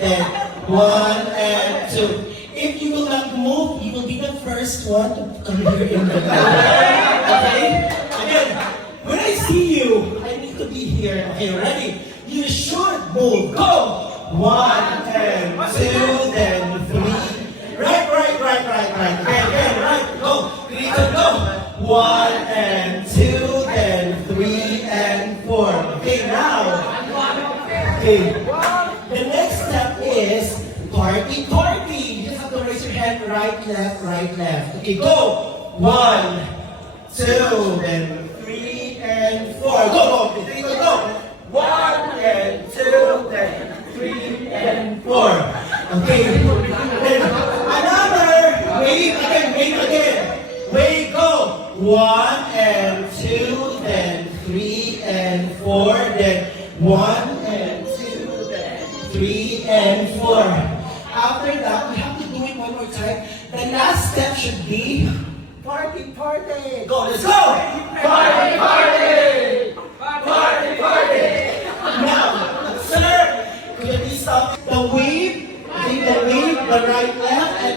And one and two. If you will not move, you will be the first one to come here in the back. Okay? Again, when I see you, I need to be here. Okay, ready? You should move. Go! One and two, then three. Right. Again, right. Go. Three to go. One and two, then three and four. Okay, now. Okay. The next step is party. You just have to raise your hand right, left. Okay, go. One, two, then three and four. Go. Three to go. One and two, then three and four. Okay. Then another. Wave again. Wave, go. One and two, then three and four, then one and two, then three and four. After that, we have to do it one more time. The last step should be party. Go, let's go! Party! Now, sir, could you please stop the wave? Okay, the wave, the right, left, and